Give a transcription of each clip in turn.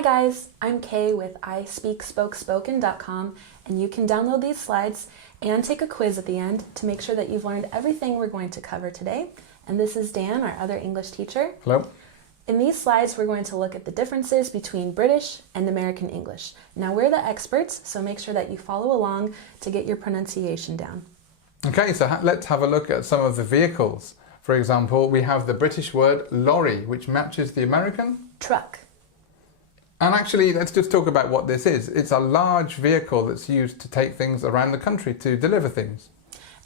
Hi guys, I'm Kay with ISpeakSpokeSpoken.com, and you can download these slides and take a quiz at the end to make sure that you've learned everything we're going to cover today. And this is Dan, our other English teacher. Hello. In these slides, we're going to look at the differences between British and American English. Now, we're the experts, so make sure that you follow along to get your pronunciation down. Okay, so let's have a look at some of the vehicles. For example, we have the British word lorry, which matches the American Truck. And actually, let's just talk about what this is. It's a large vehicle that's used to take things around the country to deliver things.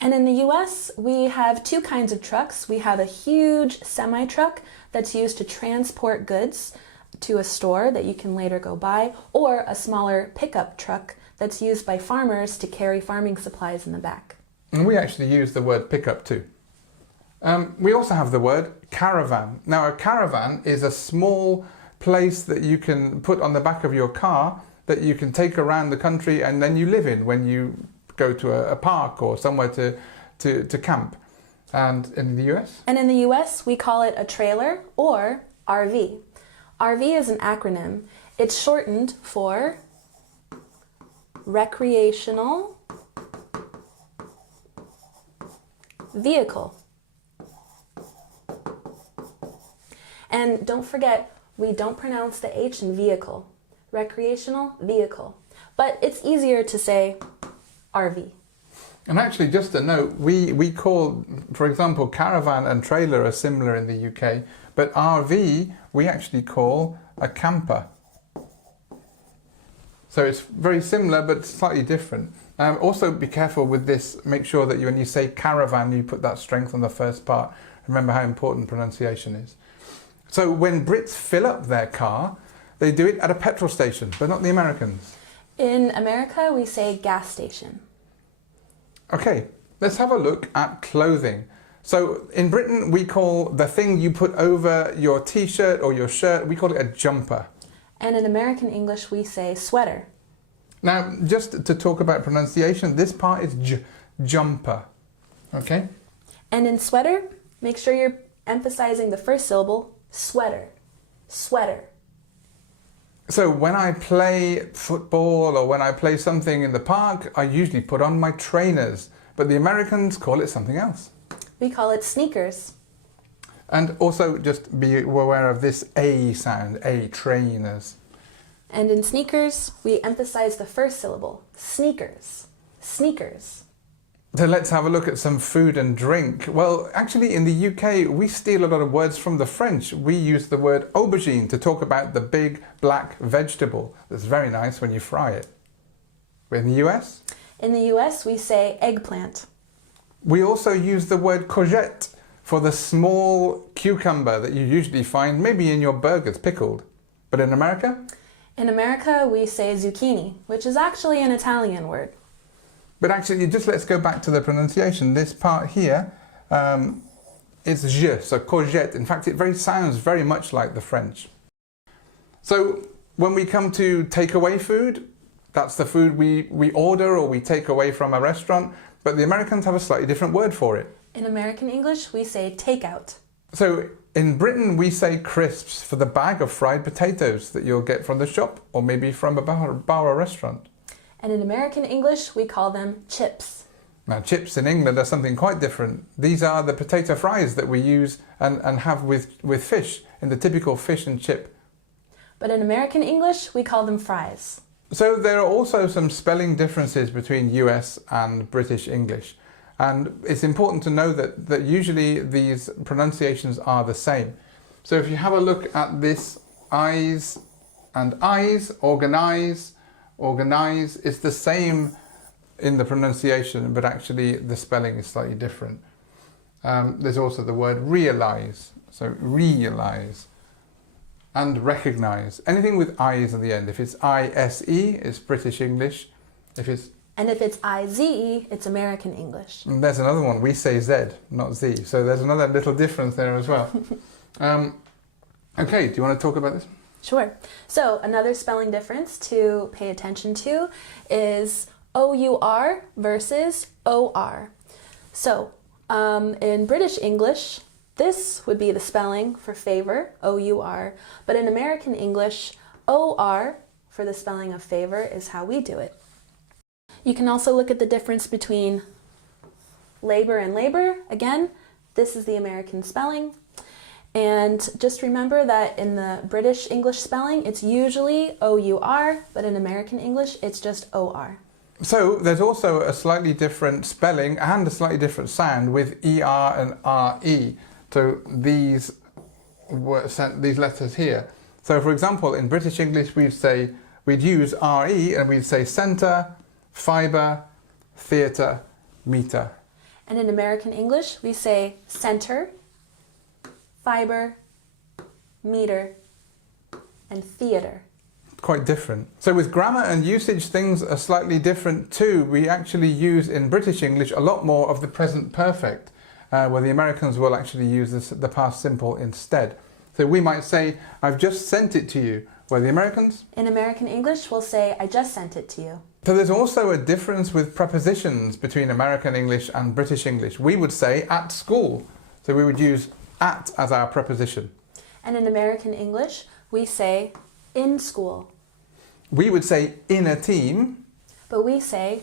And in the US, we have two kinds of trucks. We have a huge semi-truck that's used to transport goods to a store that you can later go buy, or a smaller pickup truck that's used by farmers to carry farming supplies in the back. And we actually use the word pickup too. We also have the word caravan. Now, a caravan is a small place that you can put on the back of your car that you can take around the country and then you live in when you go to a park or somewhere to camp. And in the US? And in the US, we call it a trailer or RV. RV is an acronym. It's shortened for recreational vehicle. And don't forget, we don't pronounce the H in vehicle. Recreational vehicle. But it's easier to say RV. And actually, just a note, we call, for example, caravan and trailer are similar in the UK, but RV we actually call a camper. So it's very similar but slightly different. Also be careful with this, make sure that when you say caravan you put that strength on the first part. Remember how important pronunciation is. So when Brits fill up their car, they do it at a petrol station, but not the Americans. In America, we say gas station. Okay, let's have a look at clothing. So in Britain, we call the thing you put over your t-shirt or your shirt, we call it a jumper. And in American English, we say sweater. Now, just to talk about pronunciation, this part is jumper, okay? And in sweater, make sure you're emphasizing the first syllable, sweater, sweater. So when I play football or when I play something in the park, I usually put on my trainers, but the Americans call it something else. We call it sneakers. And also just be aware of this A sound, A, trainers. And in sneakers, we emphasize the first syllable, sneakers, sneakers. So let's have a look at some food and drink. Well, actually in the UK, we steal a lot of words from the French. We use the word aubergine to talk about the big black vegetable that's very nice when you fry it. But in the US? In the US, we say eggplant. We also use the word courgette for the small cucumber that you usually find maybe in your burgers pickled. But in America? In America, we say zucchini, which is actually an Italian word. But actually, just let's go back to the pronunciation. This part here, it's je, so courgette. In fact, it sounds very much like the French. So when we come to takeaway food, that's the food we order or we take away from a restaurant, but the Americans have a slightly different word for it. In American English, we say takeout. So in Britain, we say crisps for the bag of fried potatoes that you'll get from the shop or maybe from a bar or restaurant. And in American English, we call them chips. Now, chips in England are something quite different. These are the potato fries that we use and have with fish in the typical fish and chip. But in American English, we call them fries. So there are also some spelling differences between US and British English. And it's important to know that usually these pronunciations are the same. So if you have a look at this eyes and eyes, organize, it's the same in the pronunciation, but actually the spelling is slightly different. There's also the word realize, so realize, and recognize. Anything with eyes at the end. If it's I-S-E, it's British English. And if it's I-Z-E, it's American English. And there's another one, we say Z, not Z. So there's another little difference there as well. Okay, do you want to talk about this? Sure. So another spelling difference to pay attention to is O-U-R versus O-R. So in British English, this would be the spelling for favor, O-U-R, but in American English, OR for the spelling of favor is how we do it. You can also look at the difference between labor and labor. Again, this is the American spelling. And just remember that in the British English spelling, it's usually OUR, but in American English, it's just OR. So there's also a slightly different spelling and a slightly different sound with ER and RE to these letters here. So for example, in British English, we'd use RE and we'd say centre, fibre, theatre, metre. And in American English, we say center, fibre, meter, and theatre. Quite different. So with grammar and usage, things are slightly different too. We actually use in British English a lot more of the present perfect, where the Americans will actually use the past simple instead. So we might say, I've just sent it to you, where the Americans? In American English, we'll say, I just sent it to you. So there's also a difference with prepositions between American English and British English. We would say at school. So we would use at as our preposition. And in American English, we say in school. We would say in a team. But we say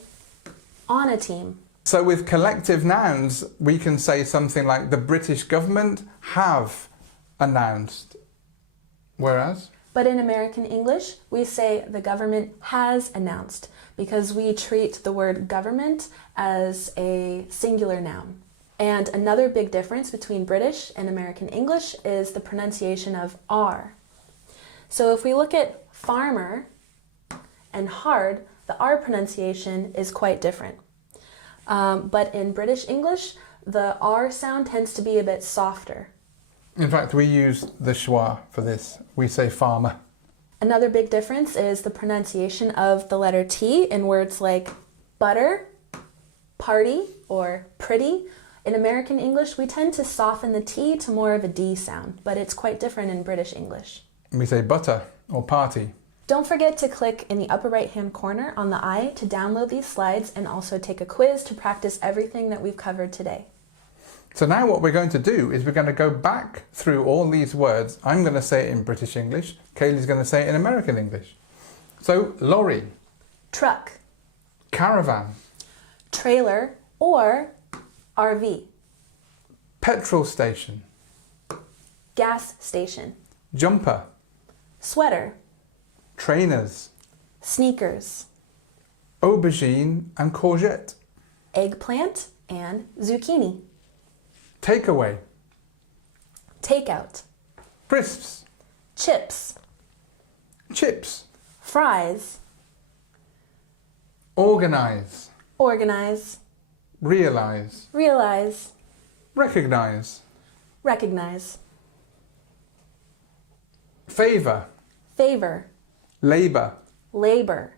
on a team. So with collective nouns, we can say something like the British government have announced. Whereas? But in American English, we say the government has announced because we treat the word government as a singular noun. And another big difference between British and American English is the pronunciation of R. So if we look at farmer and hard, the R pronunciation is quite different. But in British English, the R sound tends to be a bit softer. In fact, we use the schwa for this. We say farmer. Another big difference is the pronunciation of the letter T in words like butter, party, or pretty. In American English, we tend to soften the T to more of a D sound, but it's quite different in British English. We say butter or party. Don't forget to click in the upper right-hand corner on the I to download these slides and also take a quiz to practice everything that we've covered today. So now what we're going to do is we're going to go back through all these words. I'm going to say it in British English. Kaylee's going to say it in American English. So lorry, Truck, caravan, trailer, or RV, petrol station, gas station, jumper, sweater, trainers, sneakers, aubergine and courgette, eggplant, and zucchini, takeaway, takeout, crisps, chips, chips, fries, organize, organize, realize, realize, recognize, recognize, favor, favor, labor, labor,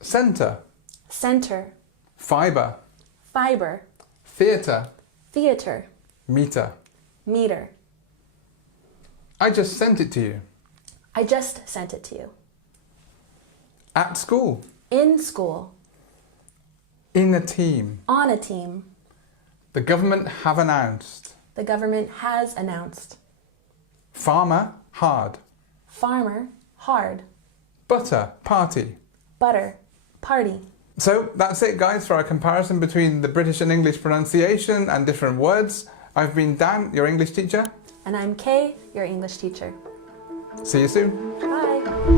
center, center, fiber, fiber, theatre, theater, meter. meter. I just sent it to you. I just sent it to you. At school, In school, in a team, on a team, the government have announced. the government has announced. Farmer, hard. Farmer, hard. Butter, party. Butter, party. So that's it, guys, for our comparison between the British and English pronunciation and different words. I've been Dan, your English teacher. And I'm Kay, your English teacher. See you soon. Bye.